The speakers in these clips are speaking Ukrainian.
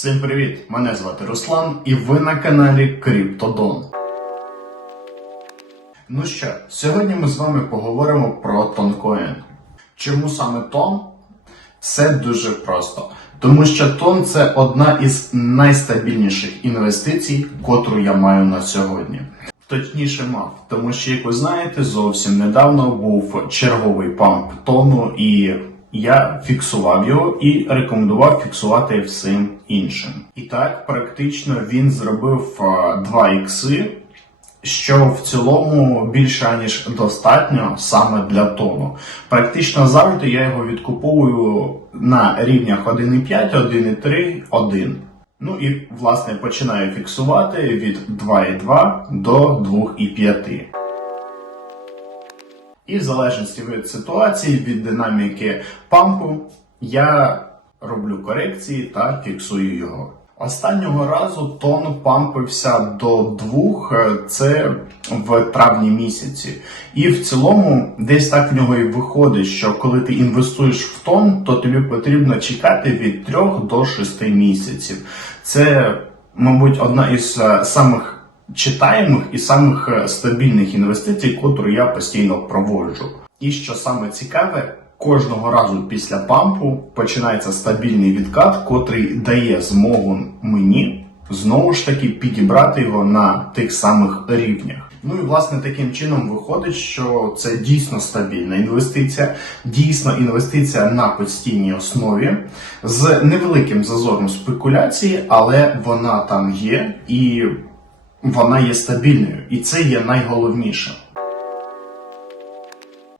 Всім привіт! Мене звати Руслан і ви на каналі Криптодон. Ну що, сьогодні ми з вами поговоримо про тонкоін. Чому саме тон? Все дуже просто. Тому що тон це одна із найстабільніших інвестицій, котру я маю на сьогодні. Точніше мав, тому що, як ви знаєте, зовсім недавно був черговий памп тону, і я фіксував його і рекомендував фіксувати всім іншим. І так, практично він зробив е, 2 ікси, що в цілому більше ніж достатньо саме для тону. Практично завжди я його відкуповую на рівнях 1,5, 1,3, 1. Ну і власне починаю фіксувати від 2,2 до 2,5. І в залежності від ситуації, від динаміки пампу, я роблю корекції та фіксую його. Останнього разу тон пампився до двох, е, це в травні місяці. І в цілому десь так в нього і виходить, що коли ти інвестуєш в тон, то тобі потрібно чекати від 3 до 6 місяців. Це, мабуть, одна із е, самих читаємих і самих е, стабільних інвестицій, котру я постійно проводжу. І що саме цікаве, кожного разу після пампу починається стабільний відкат, котрий дає змогу мені знову ж таки підібрати його на тих самих рівнях. Ну і власне таким чином виходить, що це дійсно стабільна інвестиція, дійсно інвестиція на постійній основі з невеликим зазором спекуляції, але вона там є і вона є стабільною, і це є найголовніше.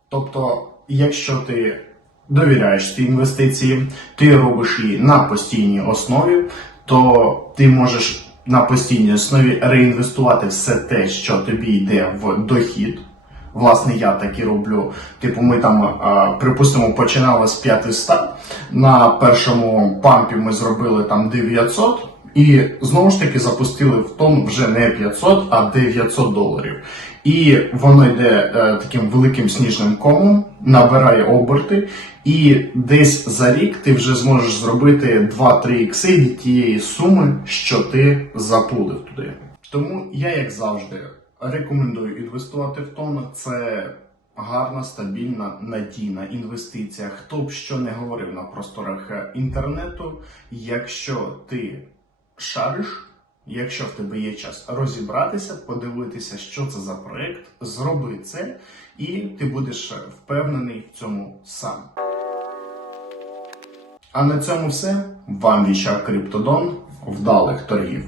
Тобто, якщо ти довіряєш цій інвестиції, ти робиш її на постійній основі, то ти можеш на постійній основі реінвестувати все те, що тобі йде в дохід. Власне, я так і роблю. Типу, ми там, припустимо, починали з 500, на першому пампі ми зробили там 900, і знову ж таки запустили в тон вже не 500, а 900 доларів. І воно йде е, таким великим сніжним комом, набирає оберти, і десь за рік ти вже зможеш зробити 2-3 ікси від тієї суми, що ти запулив туди. Тому я, як завжди, рекомендую інвестувати в тон. Це гарна, стабільна, надійна інвестиція. Хто б що не говорив на просторах е, інтернету, якщо ти шариш. Якщо в тебе є час розібратися, подивитися, що це за проект, зроби це, і ти будеш впевнений в цьому сам. А на цьому все. Вам віщав Криптодон. Вдалих торгів.